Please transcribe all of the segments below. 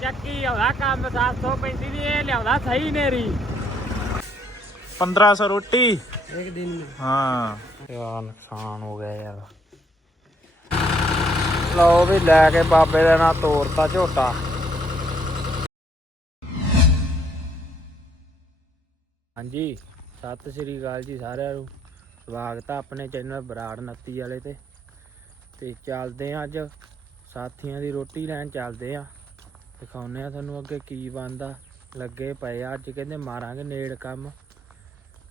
ਚੱਕੀ ਆਉਂਦਾ ਕੰਮ 735 ਦੀ ਇਹ ਲਿਆਉਂਦਾ ਸਹੀ ਨੇਰੀ। 1500 ਰੋਟੀ। ਇੱਕ ਦਿਨ में ਹਾਂ। ਯਾਰ ਨੁਕਸਾਨ ਹੋ ਗਿਆ ਯਾਰ। ਲਓ ਵੀ ਲੈ ਕੇ ਬਾਬੇ ਦੇ ਨਾਲ ਤੋਰਤਾ ਝੋਟਾ। ਹਾਂਜੀ ਸਤਿ ਸ੍ਰੀ ਅਕਾਲ ਜੀ ਸਾਰਿਆਂ ਨੂੰ। ਸਵਾਗਤ ਆ ਆਪਣੇ ਚੈਨਲ ਬਰਾੜ 29 ਵਾਲੇ ਤੇ। ਤੇ ਚੱਲਦੇ ਆ ਅੱਜ ਸਾਥੀਆਂ ਦੀ ਰੋਟੀ ਲੈਣ ਚੱਲਦੇ ਆ। ਦਿਖਾਉਨੇ ਆ ਤੁਹਾਨੂੰ ਅੱਗੇ ਕੀ ਬਣਦਾ। ਲੱਗੇ ਪਏ ਅੱਜ ਕਹਿੰਦੇ ਮਾਰਾਂਗੇ ਨੇੜ ਕੰਮ।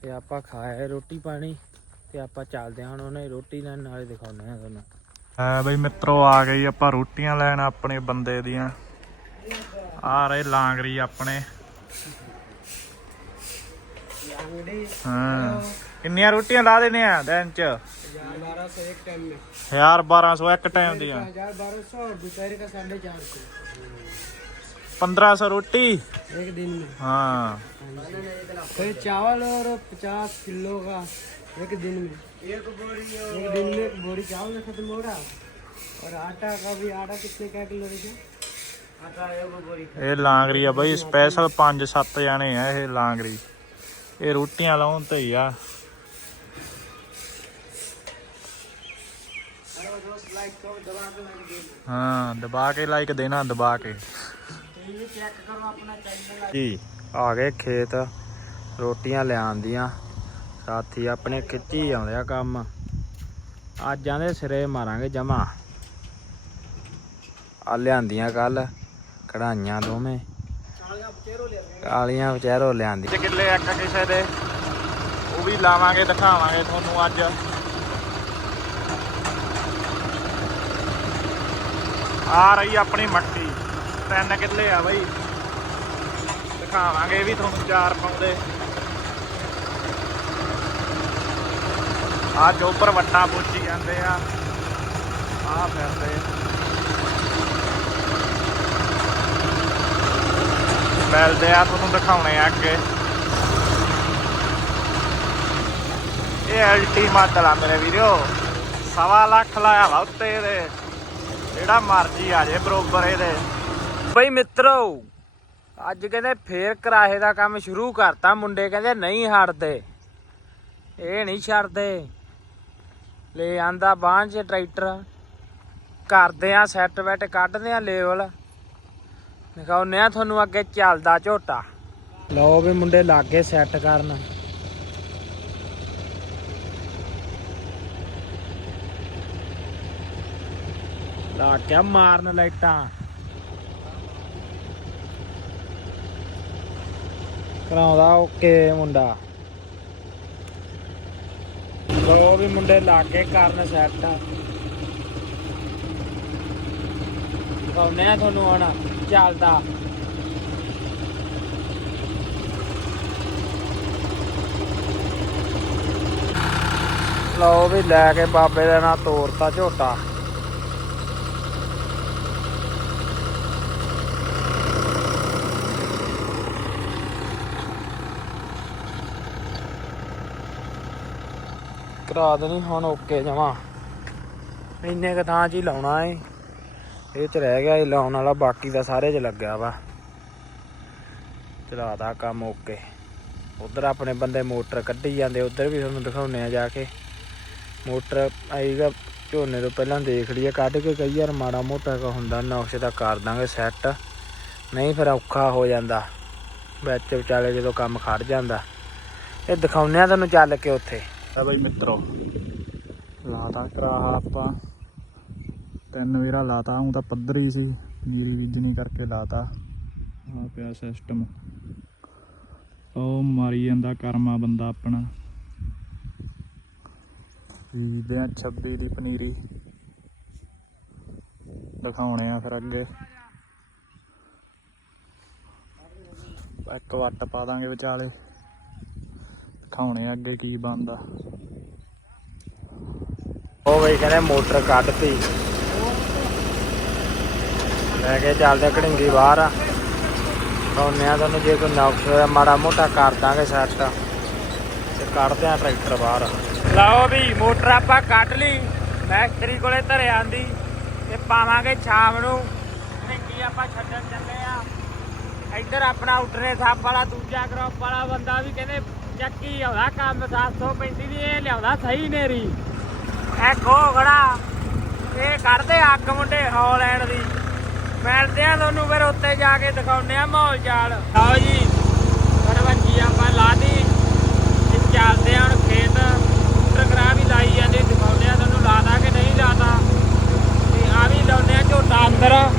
ਤੇ ਆਪਾਂ ਖਾਏ ਰੋਟੀ ਪਾਣੀ ਤੇ ਆਪਾਂ ਚੱਲਦੇ ਹਾਂ ਹੁਣ ਉਹਨੇ ਰੋਟੀ ਲੈਣ ਨਾਲੇ ਦਿਖਾਉਨੇ ਆ ਤੁਹਾਨੂੰ। ਹਾਂ ਬਈ ਮਿੱਤਰੋ ਆ ਗਈ ਆਪਾਂ ਰੋਟੀਆਂ ਲੈਣ ਆਪਣੇ ਬੰਦੇ ਦੀਆਂ। ਆ ਰਹੇ ਲਾਂਗਰੀ ਆਪਣੇ। ਕਿੰਨੀਆਂ ਰੋਟੀਆਂ ਲਾ ਦੇਨੇ ਆ ਦਿਨ ਚ? 1200 ਇੱਕ ਟਾਈਮ ਮੇ 1200 ਇੱਕ ਟਾਈਮ ਦੀਆਂ पंद्रह सौ रोटी। एक दिन में। हाँ। फिर चावल और पचास किलो का एक दिन में। एक बोरी एक दिन में बोरी चावल खत्म हो रहा। और आटा का भी आटा कितने का किलो रखे लांगरी है भाई स्पेशल पाँच सत्त जने हैं ये लांगरी। ये रोटियाँ लाओ तो यार। हाँ दबा के लाइक देना दबा के। ਜੀ ਆ ਗਏ ਖੇਤ ਰੋਟੀਆਂ ਲਿਆਉਣ ਦੀਆਂ। ਸਾਥੀ ਆਪਣੇ ਖਿੱਚੀ ਆਉਂਦੇ ਆ ਕੰਮ। ਅੱਜ ਆਂਦੇ ਸਿਰੇ ਮਾਰਾਂਗੇ ਜਮਾ ਆ ਲਿਆਂਦੀਆਂ ਕੱਲ ਕਢਾਈਆਂ ਦੋਵੇਂ। ਕਾਲੀਆਂ ਵਿਚਾਰੋ ਲਿਆਂਦੀ ਕਿੱਲੇ ਇੱਕ ਕਿਸੇ ਦੇ। ਉਹ ਵੀ ਲਾਵਾਂਗੇ ਦਿਖਾਵਾਂਗੇ ਤੁਹਾਨੂੰ ਅੱਜ। ਆ ਰਹੀ ਆਪਣੀ ਮੱਟੀ। ਤਿੰਨ ਕਿੱਲੇ ਆ ਬਈ। ਦਿਖਾਵਾਂਗੇ ਵੀ ਤੁਹਾਨੂੰ ਚਾਰ ਪਾਉਂਦੇ। ਆ ਜੋਬਰ ਵੱਟਾ ਪੁੱਜੀ ਜਾਂਦੇ ਆ। ਆ ਫਿਰਦੇ ਮਿਲਦੇ ਆ ਤੁਹਾਨੂੰ ਦਿਖਾਉਣੇ ਆ ਅੱਗੇ। ਇਹ ਐਲਟੀ ਮਾਡਲ ਮੇਰੇ ਵੀਰੋ। ਸਵਾ ਲੱਖ ਲਾਇਆ ਵਾ ਉੱਤੇ ਇਹਦੇ। ਜਿਹੜਾ ਮਰਜ਼ੀ ਆ ਜੇ ਬਰੋਬਰ ਇਹਦੇ। ਬਈ ਮਿੱਤਰੋ, ਅੱਜ ਕਹਿੰਦੇ ਫੇਰ ਕਿਰਾਏ ਦਾ ਕੰਮ ਸ਼ੁਰੂ ਕਰਤਾ, ਮੁੰਡੇ ਕਹਿੰਦੇ ਨਹੀਂ ਹਟਦੇ। ਇਹ ਨਹੀਂ ਛੱਡਦੇ। ਲੈ ਆਂਦਾ ਬਾਂਝ ਚ ਟਰੈਕਟਰ। ਕਰਦੇ ਆ ਸੈੱਟ ਵੈਟ ਕੱਢਦੇ ਆ ਲੈਵਲ ਦਿਖਾਉਨੇ ਆ ਤੁਹਾਨੂੰ ਅੱਗੇ ਚੱਲਦਾ ਝੋਟਾ। ਲਓ ਵੀ ਮੁੰਡੇ ਲਾਗੇ ਸੈੱਟ ਕਰਨ। ਲਾ ਕੇ ਮਾਰਨ ਲਾਈਟਾਂ। ਕਰਾਉਂਦਾ ਓਕੇ ਮੁੰਡਾ। ਲੋ ਵੀ ਮੁੰਡੇ ਲਾਗੇ ਕਰਨ ਸੈੱਟ ਦਿਖਾਉਨੇ ਆ ਤੁਹਾਨੂੰ ਹੁਣ ਚੱਲਦਾ। ਲਓ ਵੀ ਲੈ ਕੇ ਬਾਬੇ ਦੇ ਨਾਲ ਤੋਰਤਾ ਝੋਟਾ। ਕਰਾ ਦੇਣੀ, ਹੁਣ ਓਕੇ ਜਮਾ ਇੰਨੇ ਕ ਥਾਂ 'ਚ ਹੀ ਲਾਉਣਾ ਏ। ਇਹ ਚ ਰਹਿ ਗਿਆ ਇਹ ਲਾਉਣ ਵਾਲਾ, ਬਾਕੀ ਦਾ ਸਾਰੇ 'ਚ ਲੱਗਿਆ ਵਾ। ਚਲਾਦਾ ਕੰਮ ਓਕੇ। ਉਧਰ ਆਪਣੇ ਬੰਦੇ ਮੋਟਰ ਕੱਢੀ ਜਾਂਦੇ, ਉਧਰ ਵੀ ਤੁਹਾਨੂੰ ਦਿਖਾਉਨੇ ਆ ਜਾ ਕੇ। ਮੋਟਰ ਆਈਗਾ ਝੋਨੇ ਤੋਂ ਪਹਿਲਾਂ ਦੇਖ ਲਈਏ, ਕੱਢ ਕੇ ਕਈ ਯਾਰ ਮਾੜਾ ਮੋਟਾ ਕਾ ਹੁੰਦਾ, ਨਕਸ਼ੇ ਦਾ ਕਰ ਦਾਂਗੇ ਸੈੱਟ ਨਹੀਂ ਫਿਰ ਔਖਾ ਹੋ ਜਾਂਦਾ। ਵਿੱਚ ਵਿਚਾਲੇ ਜਦੋਂ ਕੰਮ ਖੜ ਜਾਂਦਾ। ਇਹ ਦਿਖਾਉਨੇ ਆ ਤੁਹਾਨੂੰ ਚੱਲ ਕੇ ਉੱਥੇ। ਆ ਬਈ ਮਿੱਤਰੋ। ਲਾਤਾ ਕਰਾਹਾ ਆਪਾਂ। ਤਿੰਨ ਵੇਰਾ ਲਾਤਾ ਹੂੰ ਤਾਂ ਪੱਧਰ ਹੀ ਸੀ। ਨੀਰੀ ਬੀਜਣੀ ਕਰਕੇ ਲਾਤਾ। ਆ ਪਿਆ ਸਿਸਟਮ ਉਹ ਮਾਰੀ ਜਾਂਦਾ ਕਰਮਾ ਬੰਦਾ ਆਪਣਾ। ਬੀਜਦੇ ਆ 26 ਦੀ ਪਨੀਰੀ। ਦਿਖਾਉਣੇ ਆ ਫਿਰ ਅੱਗੇ। ਇੱਕ ਵੱਟ ਪਾ ਦਾਂਗੇ ਵਿਚਾਲੇ। ਦਿਖਾਉਣੇ ਅੱਗੇ ਕੀ ਬਣਦਾ। ਉਹ ਬਈ ਕਹਿੰਦੇ ਮੋਟਰ ਕੱਢਤੀ। ਲੈ ਕੇ ਚੱਲਦੇ ਘੜਿੰਗੀ ਬਾਹਰ ਆ। ਸੋਨਿਆ ਤੁਹਾਨੂੰ ਜੇ ਕੋਈ ਨੌਕਸ ਹੋਇਆ ਮਾੜਾ ਮੋਟਾ ਕਰ ਦਾਂਗੇ ਸੈੱਟ ਤੇ ਕੱਢਦੇ ਆ ਟਰੈਕਟਰ ਬਾਹਰ। ਲਓ ਵੀ ਮੋਟਰ ਆਪਾਂ ਕੱਢ ਲਈ। ਮੈਸਤਰੀ ਕੋਲੇ ਧਰੇ ਆਂਦੀ। ਤੇ ਪਾਵਾਂਗੇ ਸ਼ਾਮ ਨੂੰ। ਘੜਿੰਗੀ ਆਪਾਂ ਛੱਡਣ ਚੱਲੇ ਆ। ਇੱਧਰ ਆਪਣਾ ਉਟਰੇ ਸਾਪ ਵਾਲਾ ਦੂਜਾ ਗਰੁੱਪ ਵਾਲਾ ਬੰਦਾ ਵੀ ਕਹਿੰਦੇ ਚੱਕੀ ਆਉਂਦਾ ਕੰਮ 735 ਦੀ ਇਹ ਲਿਆਉਂਦਾ ਸਹੀ ਨੇਰੀ। ਇਹ ਖੋ ਇਹ ਕੱਢਦੇ ਅੱਗ ਮੁੰਡੇ ਹੌਲੈਂਡ ਦੀ। ਮਿਲਦੇ ਆ ਤੁਹਾਨੂੰ ਫਿਰ ਉੱਤੇ ਜਾ ਕੇ ਦਿਖਾਉਂਦੇ ਆ ਮਾਹੌਲ ਚਾਲ। ਆਓ ਜੀ ਸਰਵੰਜੀ ਆਪਾਂ ਲਾਦੀ। ਤੇ ਚੱਲਦੇ ਆ ਹੁਣ ਖੇਤ। ਟਰਕਰਾ ਵੀ ਲਾਈ ਜਾਂਦੇ, ਦਿਖਾਉਂਦੇ ਆ ਤੁਹਾਨੂੰ ਲਾਦਾ ਕਿ ਨਹੀਂ ਲਾਦਾ। ਤੇ ਆ ਵੀ ਲਾਉਂਦੇ ਆ ਝੋਟਾ ਅੰਦਰ।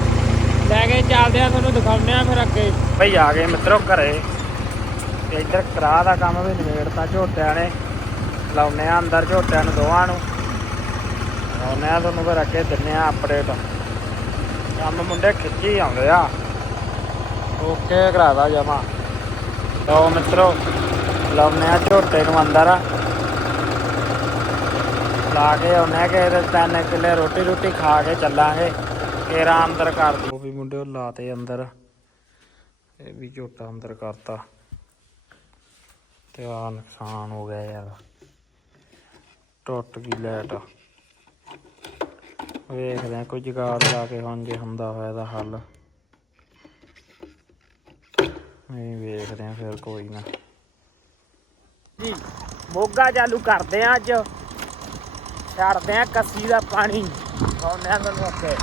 ਲੈ ਕੇ ਚੱਲਦੇ ਆ ਤੁਹਾਨੂੰ ਦਿਖਾਉਂਦੇ ਆ ਫਿਰ ਅੱਗੇ। ਭਈ ਆ ਗਏ ਮਿੱਤਰੋ ਘਰੇ। ਤੇ ਇੱਧਰ ਕਰਾ ਦਾ ਕੰਮ ਵੀ ਨਿਬੇੜਤਾ, ਝੋਟਿਆਂ ਨੇ ਲਾਉਨੇ ਆ ਅੰਦਰ ਝੋਟਿਆਂ ਨੂੰ ਦੋਵਾਂ ਨੂੰ। ਲਾਉਨੇ ਆ ਤੁਹਾਨੂੰ ਫਿਰ ਅੱਗੇ ਦਿੰਨੇ ਆ ਅਪਡੇਟ ਕੰਮ ਮੁੰਡੇ ਖਿੱਚੀ ਆਉਂਦੇ ਆ। ਓਕੇ ਕਰਾਦਾ ਜਮਾ। ਲਓ ਮਿੱਤਰੋ, ਲਾਉਨੇ ਆ ਝੋਟੇ ਨੂੰ ਅੰਦਰ। ਲਾ ਕੇ ਉਹਨੇ ਕਿ ਇਹਦੇ ਤਿੰਨ ਕਿੱਲੇ ਰੋਟੀ ਰੋਟੀ ਖਾ ਕੇ ਚੱਲਾਂਗੇ। ਕੇਰਾ ਅੰਦਰ ਕਰ ਦੋ ਵੀ ਮੁੰਡੇ ਲਾਤੇ ਅੰਦਰ। ਇਹ ਵੀ ਝੋਟਾ ਅੰਦਰ ਕਰਤਾ। ਤੇ ਆ ਨੁਕਸਾਨ ਹੋ ਗਿਆ ਯਾਰ। ਟੁੱਟ ਗਈ ਲਾਈਟ। ਵੇਖਦੇ ਆ ਕੋਈ ਜੁਗਾੜ ਲਾ ਕੇ ਹੁਣ ਜੇ ਹੁੰਦਾ ਹੋਇਆ ਦਾ ਹੱਲ। ਨਹੀਂ ਵੇਖਦੇ ਆ ਫਿਰ ਕੋਈ ਨਾ। ਜੀ, ਮੋਗਾ ਚਾਲੂ ਕਰਦੇ ਆ ਅੱਜ। ਛੱਡਦੇ ਆ ਕੱਸੀ ਦਾ ਪਾਣੀ। ਆਉਂਦੇ ਆ ਤੁਹਾਨੂੰ ਅੱਗੇ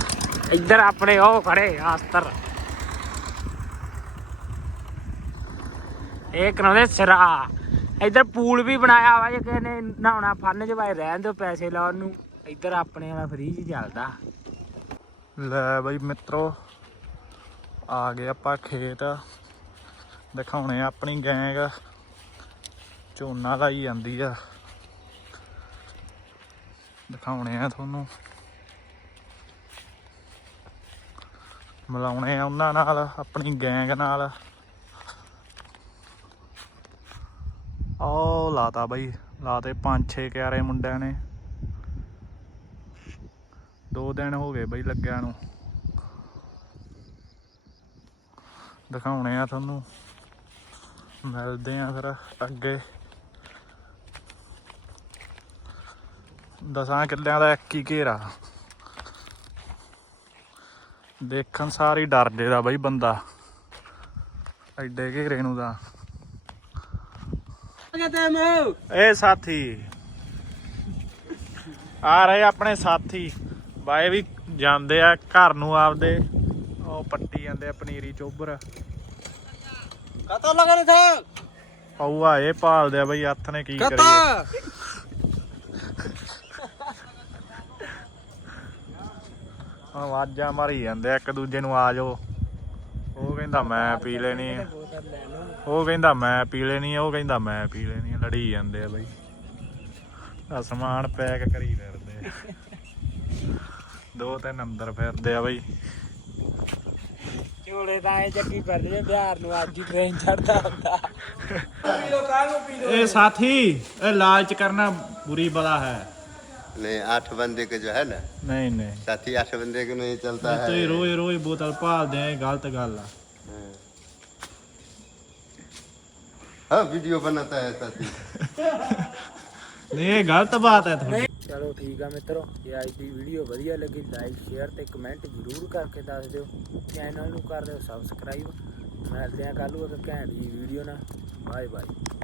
ਇੱਧਰ ਆਪਣੇ ਉਹ ਖੜੇ, ਆਸਤਰ। ਇਹ ਕਰਾਉਂਦੇ ਸਿਰਾ। ਇੱਧਰ ਪੂਲ ਵੀ ਬਣਾਇਆ ਵਾ ਜੇ ਕਿਸੇ ਨੇ ਨਹਾਉਣਾ ਫਨ ਚ ਭਾਈ ਰਹਿਣ ਦਿਓ ਪੈਸੇ ਲਾਉਣ ਨੂੰ। ਇੱਧਰ ਆਪਣੇ ਵਾਲਾ ਫ੍ਰੀ ਚ ਚੱਲਦਾ। ਲੈ ਬਈ ਮਿੱਤਰੋ, ਆ ਗਏ ਆਪਾਂ ਖੇਤ। ਦਿਖਾਉਣੇ ਆ ਆਪਣੀ ਗੈਂਗ। ਝੋਨਾ ਲਾਈ ਜਾਂਦੀ ਆ। ਦਿਖਾਉਣੇ ਆ ਤੁਹਾਨੂੰ। ਮਿਲਾਉਣੇ ਆ ਉਹਨਾਂ ਨਾਲ, ਆਪਣੀ ਗੈਂਗ ਨਾਲ ਉਹ ਲਾਤਾ ਬਈ, ਲਾਤੇ ਪੰਜ ਛੇ ਕਿਆਰੇ ਮੁੰਡਿਆਂ ਨੇ। ਦੋ ਦਿਨ ਹੋ ਗਏ ਬਈ ਲੱਗਿਆ ਨੂੰ। ਦਿਖਾਉਣੇ ਆ ਤੁਹਾਨੂੰ। ਮਿਲਦੇ ਆ ਫਿਰ ਅੱਗੇ। ਦਸਾਂ ਕਿੱਲਿਆਂ ਦਾ ਇੱਕ ਹੀ ਘੇਰਾ। ਦੇਖਣ ਸਾਰੀ ਡਰ ਜੇਦਾ ਬਈ ਬੰਦਾ। ਐਡੇ ਘੇਰੇ ਨੂੰ ਤਾਂ। ਏ ਸਾਥੀ। ਆ ਰਹੇ ਆਪਣੇ ਸਾਥੀ। ਬਾਏ ਵੀ ਜਾਂਦੇ ਆ ਘਰ ਨੂੰ ਆਪਦੇ। ਉਹ ਪੱਟੀ ਜਾਂਦੇ ਆ ਪਨੀਰੀ ਚੋਬਰ। ਕਤਾ ਲਗਾਨੇ ਥਾ ਪਊਆ ਇਹ ਭਾਲਦੇ ਆ ਬਈ ਹੱਥ ਨੇ ਕੀ ਕਰੀਏ। ਹੁਣ ਆਵਾਜ਼ਾਂ ਮਾਰੀ ਜਾਂਦੇ ਆ ਇੱਕ ਦੂਜੇ ਨੂੰ ਆ ਜਾਓ। ਉਹ ਕਹਿੰਦਾ ਮੈਂ ਪੀ ਲੈਣੀ ਆ ਉਹ ਕਹਿੰਦਾ ਮੈਂ ਪੀ ਲੈਣੀ ਆ ਉਹ ਕਹਿੰਦਾ ਮੈਂ ਪੀ ਲੈਣੀ ਆ ਲੜੀ ਜਾਂਦੇ ਆ ਬਈ ਆ ਸਮਾਨ ਪੈਕ ਕਰੀ ਫਿਰਦੇ ਆ ਦੋ ਤਿੰਨ ਅੰਦਰ ਫਿਰਦੇ ਆ ਬਈ ਝੋਲੇ ਤਾਂ ਐ ਚੱਕੀ ਫਿਰਦੇ ਜੇ ਬਿਹਾਰ ਨੂੰ ਅੱਜ ਹੀ ਟ੍ਰੇਨ ਚੜਦਾ ਹੁੰਦਾ ਇਹ ਸਾਥੀ ਇਹ ਲਾਲਚ ਕਰਨਾ बुरी बला है नहीं आठ बंदे के जो है ना नहीं नहीं साथी आठ बंदे के नहीं चलता तो है ये रोज रोज बोतल भाल दे गलत गल आ हाँ। हाँ वीडियो बनाता है साथी नहीं ये गलत बात है थोड़ी ਚਲੋ ਠੀਕ ਆ ਮਿੱਤਰੋ ਜੇ ਅੱਜ ਦੀ ਵੀਡੀਓ ਵਧੀਆ ਲੱਗੀ ਲਾਈਕ ਸ਼ੇਅਰ ਤੇ ਕਮੈਂਟ ਜ਼ਰੂਰ ਕਰਕੇ ਦੱਸ ਦਿਓ ਚੈਨਲ ਨੂੰ ਕਰ ਦਿਓ ਸਬਸਕ੍ਰਾਈਬ ਮਿਲਦੇ ਆ ਕੱਲ ਨੂੰ ਇੱਕ ਘੈਂਟ ਜੀ ਵੀਡੀਓ ਨਾਲ ਬਾਏ ਬਾਏ